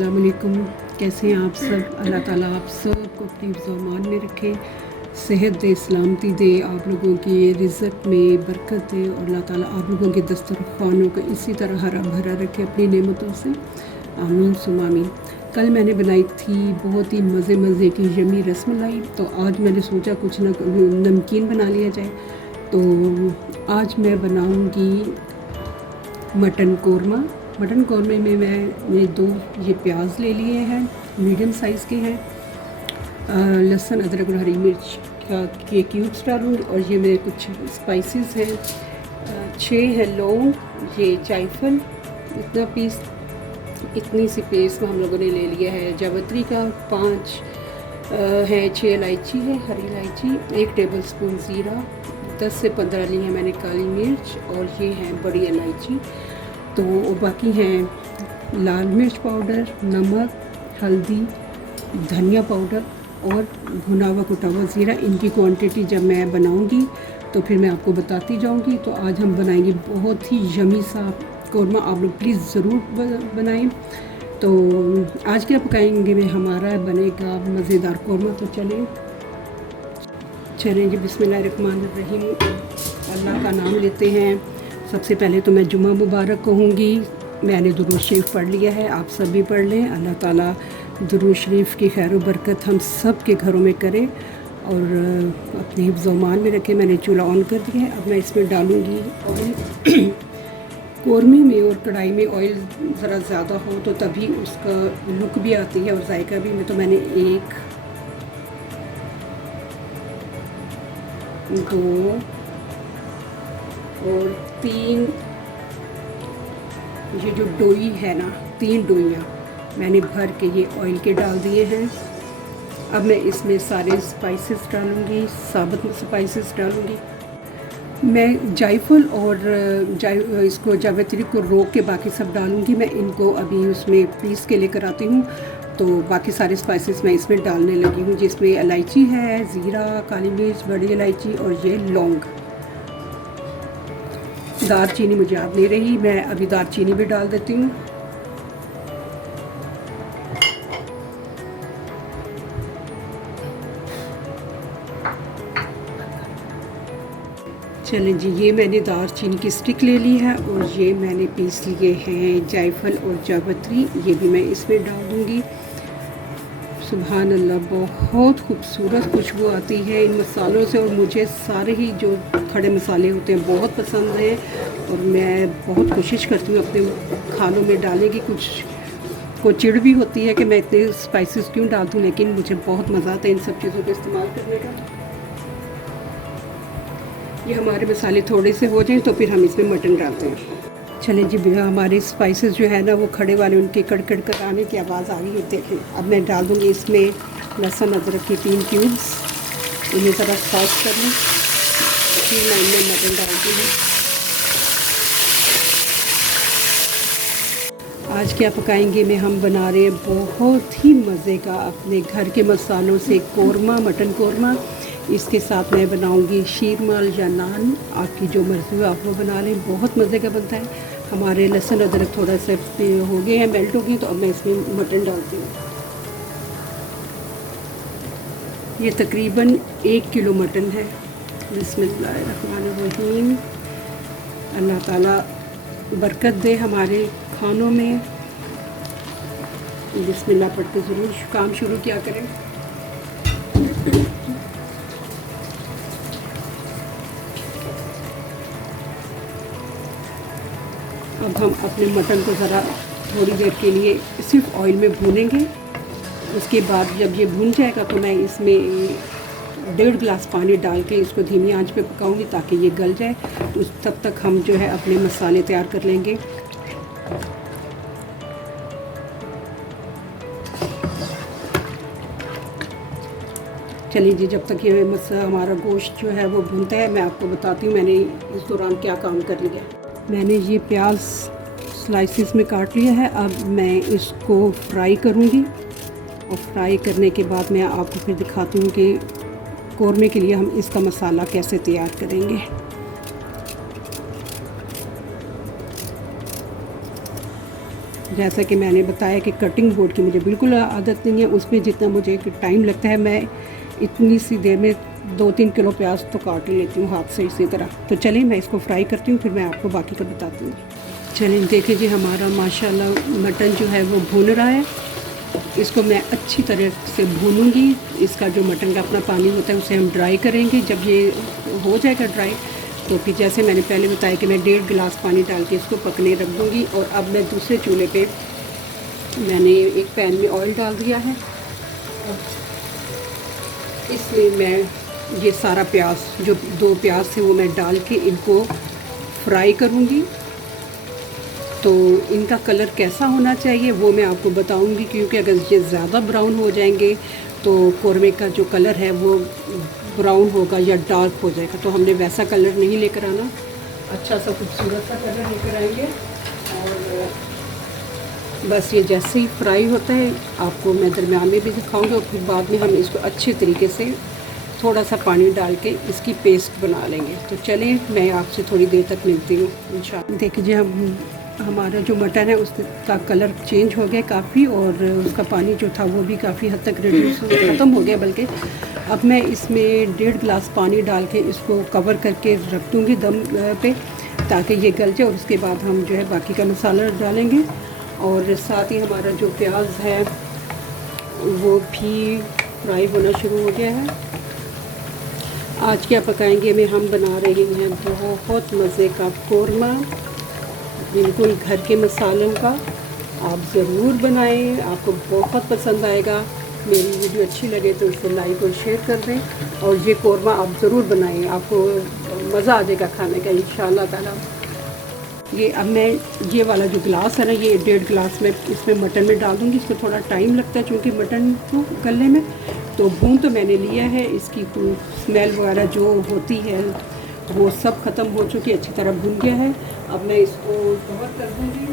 अस्सलाम वालेकुम। कैसे हैं आप सब? अल्लाह ताला आप सब को अपनी ज़ुबान में रखे, सेहत दे, सलामती दे, आप लोगों की रिज़्क़ में बरकत दे और अल्लाह ताला आप लोगों के दस्तरख़्वानों को इसी तरह हरा भरा रखे अपनी नेमतों से। आमीन सुम आमीन। कल मैंने बनाई थी बहुत ही मज़े की यमी रसमलाई, तो आज मैंने सोचा कुछ नमकीन बना लिया जाए। तो आज मैं बनाऊंगी मटन कौरमा। मटन कौरमे में मैंने 2 ये प्याज ले लिए हैं, मीडियम साइज़ के हैं। लहसुन, अदरक और हरी मिर्च के क्यूब्स डालूँगी और ये मेरे कुछ स्पाइसेस हैं। 6 है लौंग, ये जायफल, इतना पीस, इतनी सी पेस्ट हम लोगों ने ले लिया है जावित्री का। 5 है 6 इलायची है, हरी इलायची, 1 टेबल स्पून ज़ीरा, 10 से 15 ली है मैंने काली मिर्च और ये है बड़ी इलायची। तो बाकी हैं लाल मिर्च पाउडर, नमक, हल्दी, धनिया पाउडर और भुना हुआ कुटा हुआ ज़ीरा। इनकी क्वांटिटी जब मैं बनाऊंगी तो फिर मैं आपको बताती जाऊंगी। तो आज हम बनाएंगे बहुत ही यमी सा कौरमा, आप लोग प्लीज़ ज़रूर बनाएं। तो आज क्या पकाएंगे में हमारा बनेगा मज़ेदार कौरमा। तो चलें जी, बिस्मिल्लाहिर्रहमानिर्रहीम, अल्लाह का नाम लेते हैं। सबसे पहले तो मैं जुम्मा मुबारक कहूँगी। मैंने दुरूद शरीफ पढ़ लिया है, आप सब भी पढ़ लें। अल्लाह ताला दुरूद शरीफ की खैर व बरकत हम सब के घरों में करे और अपने हिफ्ज़-ओ-मान में रखे। मैंने चूल्हा ऑन कर दिया है। अब मैं इसमें डालूँगी ऑयल। कौरमे में और कढ़ाई में ऑयल ज़रा ज़्यादा हो तो तभी उसका लुक भी आती है और जायका भी। मैं तो मैंने 1, 2 और 3 ये जो डोई है ना, 3 डोइयाँ मैंने भर के ये ऑयल के डाल दिए हैं। अब मैं इसमें सारे स्पाइसेस डालूँगी, साबुत स्पाइसेस डालूँगी। मैं जायफल और इसको जावित्री को रोक के बाकी सब डालूँगी। मैं इनको अभी उसमें पीस के लेकर आती हूँ। तो बाकी सारे स्पाइसेस मैं इसमें डालने लगी हूँ, जिसमें इलायची है, ज़ीरा, काली मिर्च, बड़ी इलायची और ये लौंग। दालचीनी मुझे याद नहीं रही, मैं अभी दालचीनी भी डाल देती हूँ। चलें जी, ये मैंने दालचीनी की स्टिक ले ली है और ये मैंने पीस लिए हैं जायफल और जावित्री, ये भी मैं इसमें डाल दूँगी। सुभान अल्लाह, बहुत खूबसूरत खुशबू आती है इन मसालों से और मुझे सारे ही जो खड़े मसाले होते हैं बहुत पसंद हैं और मैं बहुत कोशिश करती हूँ अपने खानों में डालने की। कुछ को चिढ़ भी होती है कि मैं इतने स्पाइसेस क्यों डालती हूँ, लेकिन मुझे बहुत मज़ा आता है इन सब चीज़ों का इस्तेमाल करने का। ये हमारे मसाले थोड़े से हो जाएं तो फिर हम इसमें मटन डालते हैं। चलें जी, हमारे स्पाइसेस जो है ना वो खड़े वाले, उनके कड़कड़ कराने की आवाज़ आ रही है, देखें। अब मैं डाल दूँगी इसमें लहसुन अदरक के 3 क्यूब्स, इन्हें ज़रा सॉस कर लूँ, फिर मैं इनमें मटन डालती हूँ। आज क्या पकाएंगे में हम बना रहे हैं बहुत ही मज़े का अपने घर के मसालों से कौरमा, मटन कौरमा। इसके साथ मैं बनाऊंगी शीरमाल या नान, आपकी जो मर्ज़ी हो आप वो बना लें, बहुत मज़े का बनता है। हमारे लहसुन अदरक थोड़ा सा हो गए हैं, मेल्ट हो गई, तो अब मैं इसमें मटन डालती हूँ। ये तकरीबन 1 किलो मटन है। बिस्मिल्लाहिर्रहमानिर्रहीम। अल्लाह ताला बरकत दे हमारे खानों में। बिस्मिल्लाह पढ़ के ज़रूर काम शुरू किया करें। अब हम अपने मटन को ज़रा थोड़ी देर के लिए सिर्फ ऑयल में भूनेंगे। उसके बाद जब ये भून जाएगा तो मैं इसमें 1.5 गिलास पानी डाल के इसको धीमी आंच पे पकाऊंगी ताकि ये गल जाए। तो तब तक हम जो है अपने मसाले तैयार कर लेंगे। चलिए जी, जब तक ये हमारा गोश्त जो है वो भूनता है, मैं आपको बताती हूँ मैंने इस दौरान क्या काम कर लिया। मैंने ये प्याज स्लाइसिस में काट लिया है। अब मैं इसको फ्राई करूँगी और फ्राई करने के बाद मैं आपको फिर दिखाती हूँ कि कौरमे के लिए हम इसका मसाला कैसे तैयार करेंगे। जैसा कि मैंने बताया कि कटिंग बोर्ड की मुझे बिल्कुल आदत नहीं है, उसमें जितना मुझे टाइम लगता है मैं इतनी सी देर में 2-3 किलो प्याज तो काट ही लेती हूँ हाथ से इसी तरह। तो चलिए मैं इसको फ्राई करती हूँ, फिर मैं आपको बाकी का बताती हूँ। चलिए देखिए जी, हमारा माशाल्लाह मटन जो है वो भून रहा है। इसको मैं अच्छी तरह से भूनूंगी। इसका जो मटन का अपना पानी होता है उसे हम ड्राई करेंगे। जब ये हो जाएगा ड्राई तो फिर जैसे मैंने पहले बताया कि मैं 1.5 गिलास पानी डाल के इसको पकने रख दूँगी। और अब मैं दूसरे चूल्हे पे मैंने एक पैन में ऑयल डाल दिया है। इसमें मैं ये सारा प्याज जो 2 प्याज थे वो मैं डाल के इनको फ्राई करूँगी। तो इनका कलर कैसा होना चाहिए वो मैं आपको बताऊंगी, क्योंकि अगर ये ज़्यादा ब्राउन हो जाएंगे तो कौरमे का जो कलर है वो ब्राउन होगा या डार्क हो जाएगा। तो हमने वैसा कलर नहीं लेकर आना, अच्छा सा खूबसूरत सा कलर लेकर आएंगे। और बस ये जैसे ही फ्राई होता है आपको मैं दरमियान में भी दिखाऊंगी, और फिर बाद में हम इसको अच्छे तरीके से थोड़ा सा पानी डाल के इसकी पेस्ट बना लेंगे। तो चलिए मैं आपसे थोड़ी देर तक मिलती हूँ इंशाल्लाह। देखिए हमारा जो मटन है उसका कलर चेंज हो गया काफ़ी, और उसका पानी जो था वो भी काफ़ी हद तक रिड्यूस ख़त्म हो गया। बल्कि अब मैं इसमें 1.5 गिलास पानी डाल के इसको कवर करके रख दूँगी दम पे, ताकि ये गल जाए। और उसके बाद हम जो है बाकी का मसाला डालेंगे। और साथ ही हमारा जो प्याज है वो भी फ्राई होना शुरू हो गया है। आज क्या पकाएंगे में हम बना रहे हैं बहुत मज़े का कौरमा, बिल्कुल घर के मसालों का। आप ज़रूर बनाएं, आपको बहुत पसंद आएगा। मेरी वीडियो अच्छी लगे तो इसे लाइक और शेयर कर दें, और ये कौरमा आप ज़रूर बनाएं, आपको मज़ा आ जाएगा खाने का इंशाल्लाह ताला। ये अब मैं ये वाला जो गिलास है ना, ये 1.5 गिलास में इसमें मटन में डाल दूँगी। इसको थोड़ा टाइम लगता है चूँकि मटन को गलने में। तो भून तो मैंने लिया है, इसकी स्मेल वगैरह जो होती है वो सब ख़त्म हो चुकी, अच्छी तरह भून गया है। अब मैं इसको कवर कर दूँगी।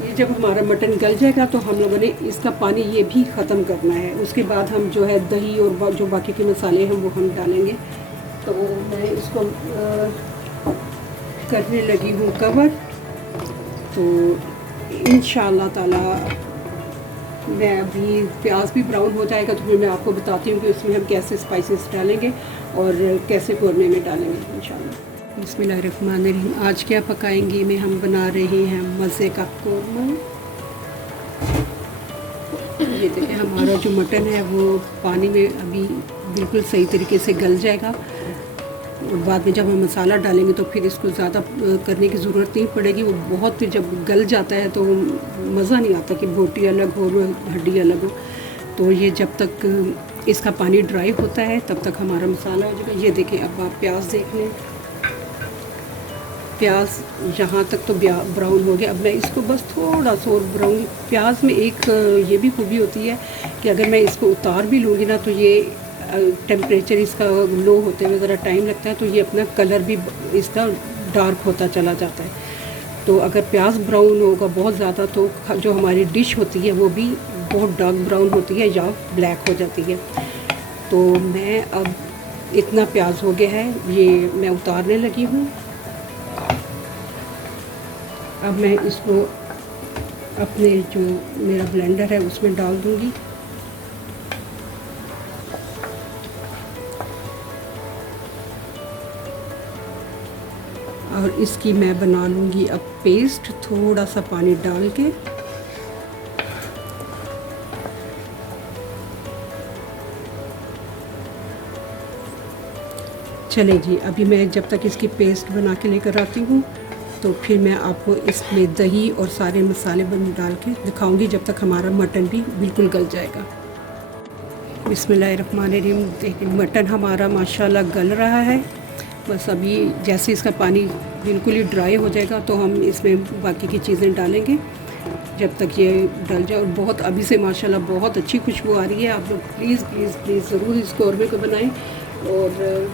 ये जब हमारा मटन गल जाएगा तो हम लोगों ने इसका पानी ये भी ख़त्म करना है। उसके बाद हम जो है दही और जो बाकी के मसाले हैं वो हम डालेंगे। तो मैं इसको करने लगी हूँ कवर। तो इंशाल्लाह ताला मैं अभी प्याज भी ब्राउन हो जाएगा तो फिर मैं आपको बताती हूँ कि उसमें हम कैसे स्पाइसेस डालेंगे और कैसे कौरमे में डालेंगे इंशाल्लाह। बिस्मिल्लाहिर्रहमानिर्रहीम। आज क्या पकाएंगे में हम बना रहे हैं मज़े का कौरमा। ये देखिए हमारा जो मटन है वो पानी में अभी बिल्कुल सही तरीके से गल जाएगा। और बाद में जब हम मसाला डालेंगे तो फिर इसको ज़्यादा करने की ज़रूरत नहीं पड़ेगी। वो बहुत फिर जब गल जाता है तो मज़ा नहीं आता कि बोटी अलग हो हड्डी अलग हो। तो ये जब तक इसका पानी ड्राई होता है तब तक हमारा मसाला हो जाएगा। ये देखिए अब आप प्याज देख लें, प्याज यहाँ तक तो ब्राउन हो गया। अब मैं इसको बस थोड़ा सा और ब्राउन, प्याज में एक ये भी खूबी होती है कि अगर मैं इसको उतार भी लूँगी ना तो ये टेम्परेचर इसका लो होते हुए ज़रा टाइम लगता है, तो ये अपना कलर भी इसका डार्क होता चला जाता है। तो अगर प्याज ब्राउन होगा बहुत ज़्यादा तो जो हमारी डिश होती है वो भी बहुत डार्क ब्राउन होती है या ब्लैक हो जाती है। तो मैं अब इतना प्याज हो गया है, ये मैं उतारने लगी हूँ। अब मैं इसको अपने जो मेरा ब्लेंडर है उसमें डाल दूँगी। और इसकी मैं बना लूँगी अब पेस्ट, थोड़ा सा पानी डाल के। चले जी, अभी मैं जब तक इसकी पेस्ट बना के लेकर आती हूँ तो फिर मैं आपको इसमें दही और सारे मसाले डाल के दिखाऊंगी जब तक हमारा मटन भी बिल्कुल गल जाएगा। बिस्मिल्लाहिर्रहमानिर्रहीम। देखिए मटन हमारा माशाल्लाह गल रहा है। बस अभी जैसे इसका पानी बिल्कुल ही ड्राई हो जाएगा तो हम इसमें बाकी की चीज़ें डालेंगे जब तक ये डल जाए। और बहुत अभी से माशाल्लाह बहुत अच्छी खुशबू आ रही है। आप लोग प्लीज़ प्लीज़ प्लीज़ ज़रूर इस कौरमे को बनाएं। और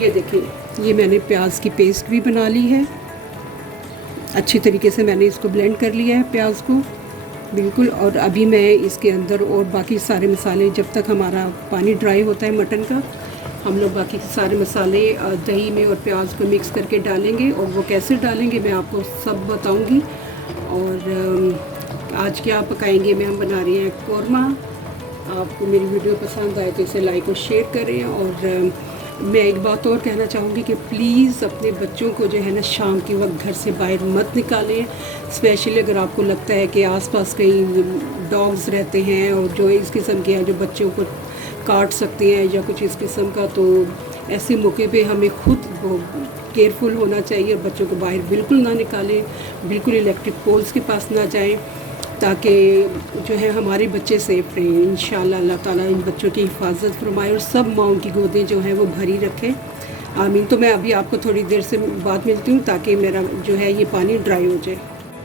ये देखिए ये मैंने प्याज की पेस्ट भी बना ली है, अच्छी तरीके से मैंने इसको ब्लेंड कर लिया है प्याज को बिल्कुल। और अभी मैं इसके अंदर और बाकी सारे मसाले, जब तक हमारा पानी ड्राई होता है मटन का, हम लोग बाकी के सारे मसाले दही में और प्याज को मिक्स करके डालेंगे, और वो कैसे डालेंगे मैं आपको सब बताऊंगी। और आज क्या पकाएंगे में हम बना रहे हैं कौरमा। आपको मेरी वीडियो पसंद आए तो इसे लाइक और शेयर करें। और मैं एक बात और कहना चाहूँगी कि प्लीज़ अपने बच्चों को जो है ना शाम के वक्त घर से बाहर मत निकालें। स्पेशली अगर आपको लगता है कि आसपास कहीं डॉग्स रहते हैं और जो इस किस्म के हैं जो बच्चों को काट सकते हैं या कुछ इस किस्म का, तो ऐसे मौके पे हमें खुद केयरफुल होना चाहिए और बच्चों को बाहर बिल्कुल ना निकालें, बिल्कुल इलेक्ट्रिक पोल्स के पास ना जाएं, ताकि जो है हमारे बच्चे सेफ रहें। इंशाअल्लाह अल्लाह ताला इन बच्चों की हिफाजत फरमाए और सब माओं की गोदें जो हैं वो भरी रखें, आमीन। तो मैं अभी आपको थोड़ी देर से बाद मिलती हूँ ताकि मेरा जो है ये पानी ड्राई हो जाए।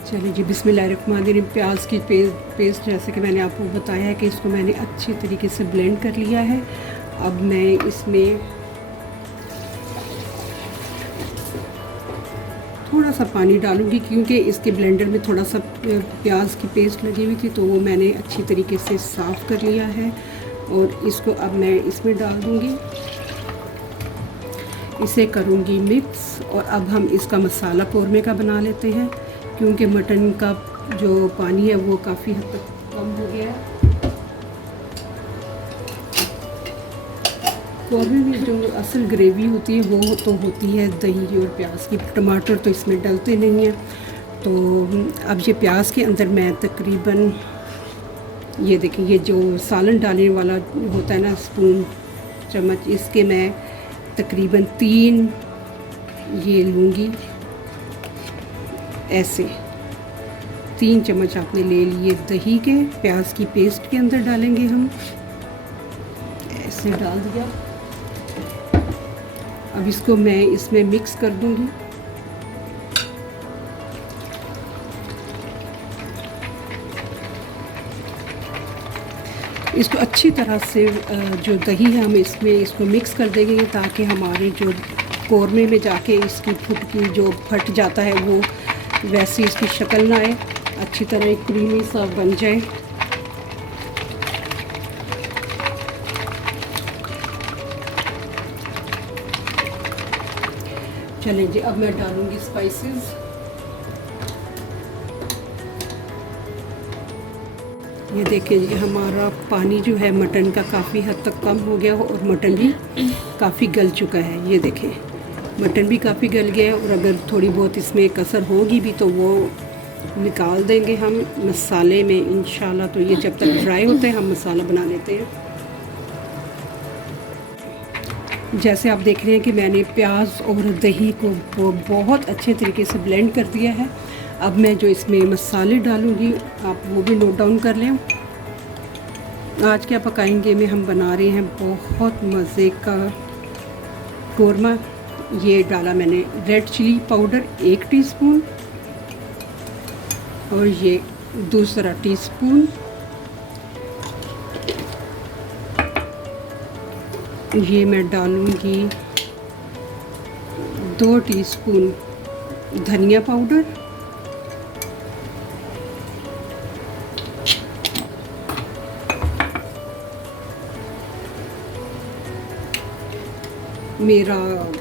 चलिए जी, बिस्मिल्लाहिर्रहमानिर्रहीम। प्याज की पेस्ट जैसे कि मैंने आपको बताया है कि इसको मैंने अच्छी तरीके से ब्लेंड कर लिया है। अब मैं इसमें थोड़ा सा पानी डालूंगी क्योंकि इसके ब्लेंडर में थोड़ा सा प्याज की पेस्ट लगी हुई थी, तो वो मैंने अच्छी तरीके से साफ़ कर लिया है। और इसको अब मैं इसमें डाल दूंगी, इसे करूंगी मिक्स। और अब हम इसका मसाला कौरमे का बना लेते हैं क्योंकि मटन का जो पानी है वो काफ़ी हद तक कम हो गया है। कौरमे में जो असल ग्रेवी होती है वो तो होती है दही और प्याज की, टमाटर तो इसमें डलते नहीं हैं। तो अब ये प्याज के अंदर मैं तकरीबन ये देखिए, ये जो सालन डालने वाला होता है ना स्पून चम्मच, इसके मैं तकरीबन 3 ये लूँगी। ऐसे 3 चम्मच आपने ले लिए दही के, प्याज की पेस्ट के अंदर डालेंगे हम, ऐसे डाल दिया। अब इसको मैं इसमें मिक्स कर दूंगी। इसको अच्छी तरह से जो दही है हम इसमें इसको मिक्स कर देंगे ताकि हमारे जो कौरमे में जाके इसकी फुटकी जो फट जाता है वो वैसी इसकी शक्ल ना आए, अच्छी तरह एक क्रीमी सा बन जाए। चलें जी, अब मैं डालूंगी स्पाइसेस। ये देखिए जी, हमारा पानी जो है मटन का काफ़ी हद तक कम हो गया और मटन भी काफ़ी गल चुका है। ये देखें, मटन भी काफ़ी गल गया है और अगर थोड़ी बहुत इसमें कसर होगी भी तो वो निकाल देंगे हम मसाले में इंशाल्लाह। तो ये जब तक ड्राई होते हैं हम मसाला बना लेते हैं। जैसे आप देख रहे हैं कि मैंने प्याज और दही को बहुत अच्छे तरीके से ब्लेंड कर दिया है। अब मैं जो इसमें मसाले डालूँगी आप वो भी नोट डाउन कर लें। आज क्या पकाएंगे में हम बना रहे हैं बहुत मज़े का कौरमा। ये डाला मैंने रेड चिली पाउडर 1 टीस्पून और ये दूसरा टीस्पून, ये मैं डालूँगी 2 टीस्पून धनिया पाउडर, मेरा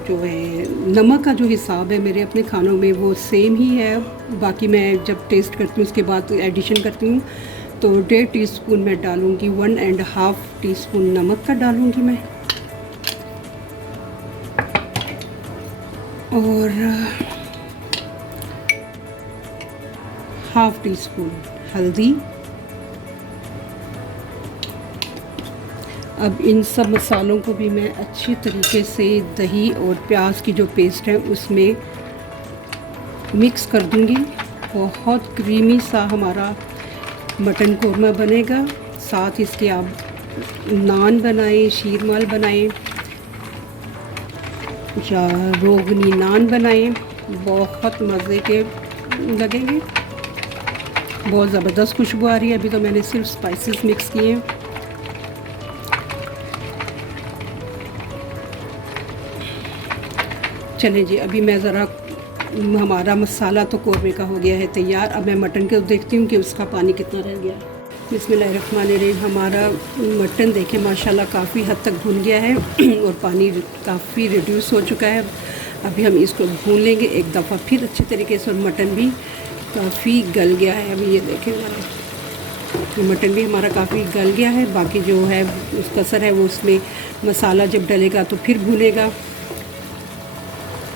जो है नमक का जो हिसाब है मेरे अपने खानों में वो सेम ही है। बाकी मैं जब टेस्ट करती हूँ उसके बाद एडिशन करती हूँ। तो 1.5 टीस्पून मैं डालूँगी, 1.5 टीस्पून नमक का डालूँगी मैं, और 1/2 टीस्पून हल्दी। अब इन सब मसालों को भी मैं अच्छी तरीके से दही और प्याज की जो पेस्ट है उसमें मिक्स कर दूंगी। बहुत क्रीमी सा हमारा मटन कौरमा बनेगा। साथ इसके आप नान बनाएं, शीरमाल बनाएं या रोगनी नान बनाएं, बहुत मज़े के लगेंगे। बहुत ज़बरदस्त खुशबू आ रही है। अभी तो मैंने सिर्फ स्पाइसेस मिक्स किए हैं। चलें जी, अभी मैं ज़रा हमारा मसाला तो कौरमे का हो गया है तैयार। अब मैं मटन को देखती हूँ कि उसका पानी कितना रह गया। बिस्मिल्लाहिर्रहमानिर्रहीम। हमारा मटन देखें माशाल्लाह काफ़ी हद तक भुन गया है और पानी काफ़ी रिड्यूस हो चुका है। अभी हम इसको भून लेंगे एक दफ़ा फिर अच्छे तरीके से, और मटन भी काफ़ी गल गया है। अभी ये देखें हमारा मटन भी हमारा काफ़ी गल गया है। बाकी जो है उसका असर है वो उसमें मसाला जब डलेगा तो फिर भूनेगा।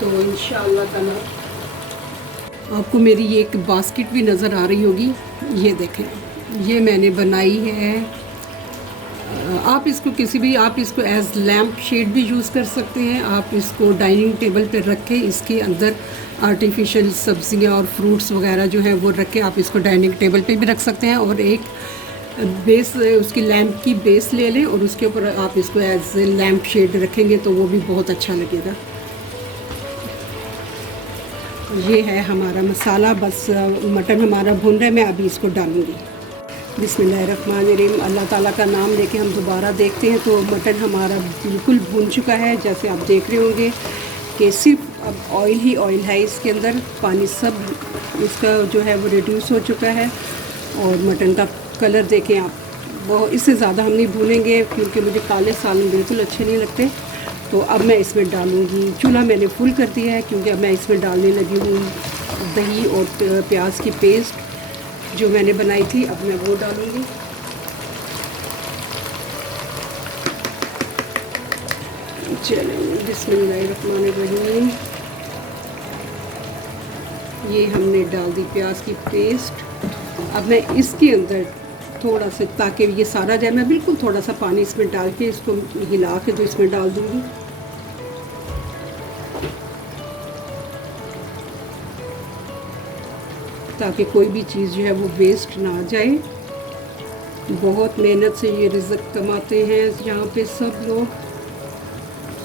तो इंशाअल्लाह ताला आपको मेरी ये एक बास्केट भी नज़र आ रही होगी। ये देखें, ये मैंने बनाई है। आप इसको किसी भी, आप इसको एज लैम्प शेड भी यूज़ कर सकते हैं। आप इसको डाइनिंग टेबल पर रख के इसके अंदर आर्टिफिशियल सब्जियां और फ्रूट्स वगैरह जो है वो रख के आप इसको डाइनिंग टेबल पे भी रख सकते हैं। और एक बेस, उसकी लैम्प की बेस ले लें और उसके ऊपर आप इसको एज लैम्प शेड रखेंगे तो वो भी बहुत अच्छा लगेगा। ये है हमारा मसाला, बस मटन हमारा भुन रहा है। मैं अभी इसको डालूँगी। बिस्मिल्लाहिर्रहमानिर्रहीम। अल्लाह ताला का नाम लेके हम दोबारा देखते हैं तो मटन हमारा बिल्कुल भुन चुका है। जैसे आप देख रहे होंगे कि सिर्फ अब ऑयल ही ऑयल है इसके अंदर, पानी सब इसका जो है वो रिड्यूस हो चुका है। और मटन का कलर देखें आप, वो इससे ज़्यादा हम नहीं भूनेंगे क्योंकि मुझे काले सालन बिल्कुल अच्छे नहीं लगते। तो अब मैं इसमें डालूँगी, चूल्हा मैंने फुल कर दिया है क्योंकि अब मैं इसमें डालने लगी हूँ दही और प्याज की पेस्ट जो मैंने बनाई थी। अब मैं वो डालूँगी। चलें, बिस्मिल्लाहिर्रहमानिर्रहीम। ये हमने डाल दी प्याज की पेस्ट। अब मैं इसके अंदर थोड़ा सा, ताकि ये सारा जाए, मैं बिल्कुल थोड़ा सा पानी इसमें डाल के इसको हिला के तो इसमें डाल दूँगी। ताकि कोई भी चीज़ जो है वो वेस्ट ना जाए। बहुत मेहनत से ये रिज़्क़ कमाते हैं यहाँ पे सब लोग,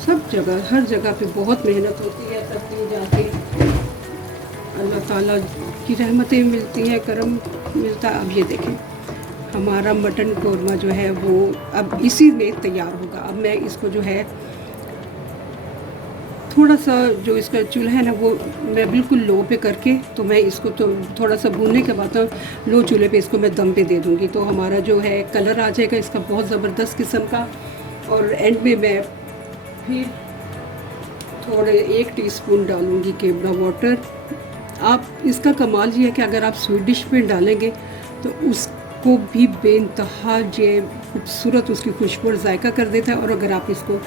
सब जगह, हर जगह पे बहुत मेहनत होती है, तब भी जाके अल्लाह ताला की रहमतें मिलती हैं, करम मिलता है। अब ये देखें हमारा मटन कौरमा जो है वो अब इसी में तैयार होगा। अब मैं इसको जो है थोड़ा सा, जो इसका चूल्हा है ना वो मैं बिल्कुल लो पे करके, तो मैं इसको तो थोड़ा सा भूनने के बाद तो लो चूल्हे पे इसको मैं दम पे दे दूँगी। तो हमारा जो है कलर आ जाएगा इसका बहुत ज़बरदस्त किस्म का। और एंड में मैं फिर थोड़े 1 टीस्पून डालूँगी केवड़ा वाटर। आप इसका कमाल ये है कि अगर आप स्वीट डिश में डालेंगे तो उसको भी बेइंतहा ये खूबसूरत उसकी खुशबू और जायका कर देता है। और अगर आप इसको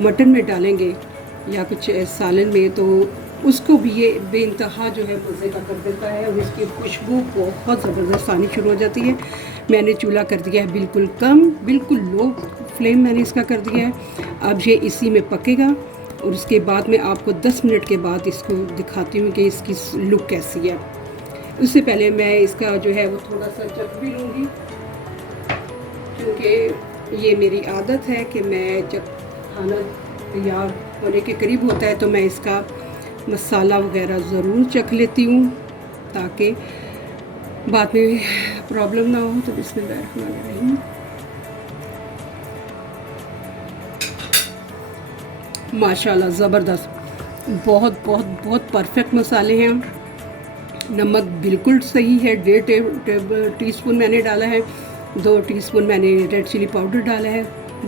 मटन में डालेंगे या कुछ सालन में तो उसको भी ये बेइंतहा जो है मज़े का कर देता है और इसकी खुशबू बहुत ज़बरदस्त आनी शुरू हो जाती है। मैंने चूल्हा कर दिया है बिल्कुल कम, बिल्कुल लो फ्लेम मैंने इसका कर दिया है। अब ये इसी में पकेगा और उसके बाद में आपको 10 मिनट के बाद इसको दिखाती हूँ कि इसकी लुक कैसी है। उससे पहले मैं इसका जो है वो थोड़ा सा चख भी लूँगी, क्योंकि ये मेरी आदत है कि मैं जब खाना तैयार होने के करीब होता है तो मैं इसका मसाला वगैरह ज़रूर चख लेती हूँ ताकि बाद में प्रॉब्लम ना हो। तो बिस्मिल्लाहिर्रहमानिर्रहीम। माशाल्लाह ज़बरदस्त, बहुत बहुत बहुत परफेक्ट मसाले हैं। नमक बिल्कुल सही है, 1.5 टीस्पून मैंने डाला है, 2 टीस्पून मैंने रेड चिली पाउडर डाला है।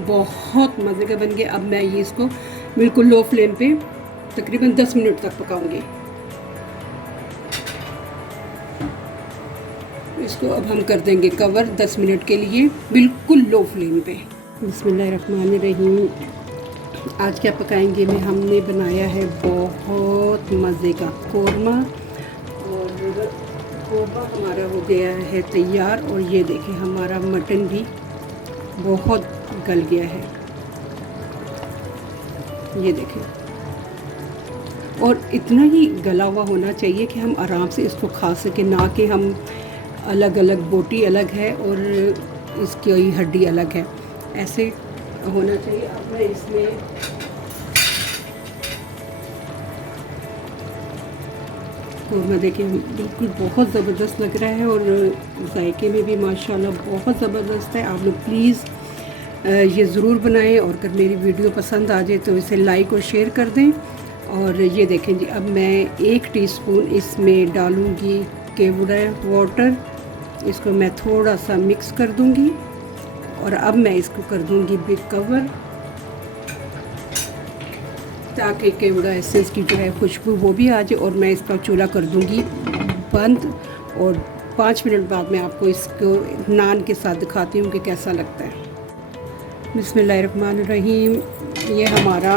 बहुत मज़े का बन गया। अब मैं ये इसको बिल्कुल लो फ्लेम पे तकरीबन 10 मिनट तक पकाऊंगी। इसको अब हम कर देंगे कवर 10 मिनट के लिए बिल्कुल लो फ्लेम पे। बिस्मिल्लाहिर्रहमानिर्रहीम। आज क्या पकाएंगे में हमने बनाया है बहुत मज़े का कौरमा, और कौरमा हमारा हो गया है तैयार। और ये देखें हमारा मटन भी बहुत गल गया है, ये देखें। और इतना ही गला हुआ होना चाहिए कि हम आराम से इसको खा सकें, ना कि हम अलग अलग, बोटी अलग है और इसकी हड्डी अलग है, ऐसे होना चाहिए। अब मैं इसमें कौरमा देखिए बिल्कुल बहुत ज़बरदस्त लग रहा है और जायके में भी माशाल्लाह बहुत ज़बरदस्त है। आप लोग प्लीज़ ये ज़रूर बनाएं और अगर मेरी वीडियो पसंद आ जाए तो इसे लाइक और शेयर कर दें। और ये देखें जी, अब मैं 1 टीस्पून इसमें डालूँगी केवड़ा वाटर इसको मैं थोड़ा सा मिक्स कर दूंगी और अब मैं इसको कर दूंगी बिग कवर, ताकि केवड़ा एसेंस की जो है खुशबू वो भी आ जाए। और मैं इसका चूल्हा कर दूंगी बंद और 5 मिनट बाद मैं आपको इसको नान के साथ दिखाती हूँ कि कैसा लगता है। बिस्मिल्लाहिर्रहमानिर्रहीम। ये हमारा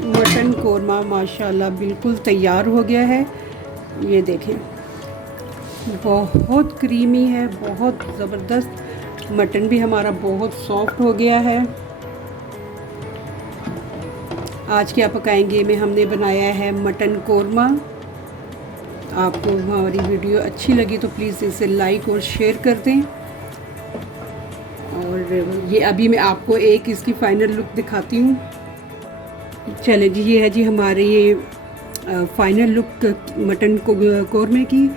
मटन कोरमा माशाल्लाह बिल्कुल तैयार हो गया है। ये देखें, बहुत क्रीमी है, बहुत ज़बरदस्त। मटन भी हमारा बहुत सॉफ्ट हो गया है। आज क्या पकाएंगे में हमने बनाया है मटन कोरमा। आपको हमारी वीडियो अच्छी लगी तो प्लीज़ इसे लाइक और शेयर कर दें। और ये अभी मैं आपको एक इसकी फ़ाइनल लुक दिखाती हूँ। चले जी, ये है जी हमारे ये फ़ाइनल लुक मटन कोरमे की।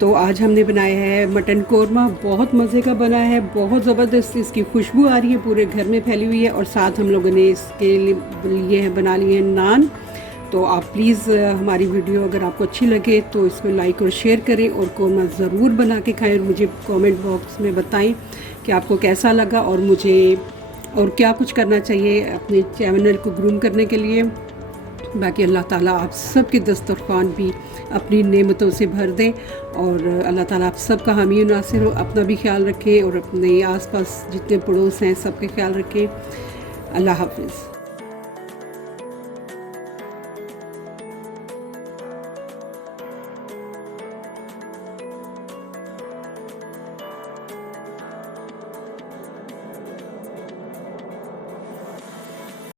तो आज हमने बनाया है मटन कोरमा, बहुत मज़े का बना है, बहुत ज़बरदस्त इसकी खुशबू आ रही है, पूरे घर में फैली हुई है। और साथ हम लोगों ने इसके लिए बना लिए हैं नान। तो आप प्लीज़ हमारी वीडियो अगर आपको अच्छी लगे तो इसको लाइक और शेयर करें और कोरमा ज़रूर बना के खाएं और मुझे कमेंट बॉक्स में बताएं कि आपको कैसा लगा और मुझे और क्या कुछ करना चाहिए अपने चैनल को ग्रूम करने के लिए। बाकी अल्लाह ताला आप सब के दस्तरखान भी अपनी नेमतों से भर दें और अल्लाह ताला आप सब का हामी नासिर हो। अपना भी ख्याल रखें और अपने आसपास जितने पड़ोस हैं सबके ख्याल रखें। अल्लाह हाफ़िज़।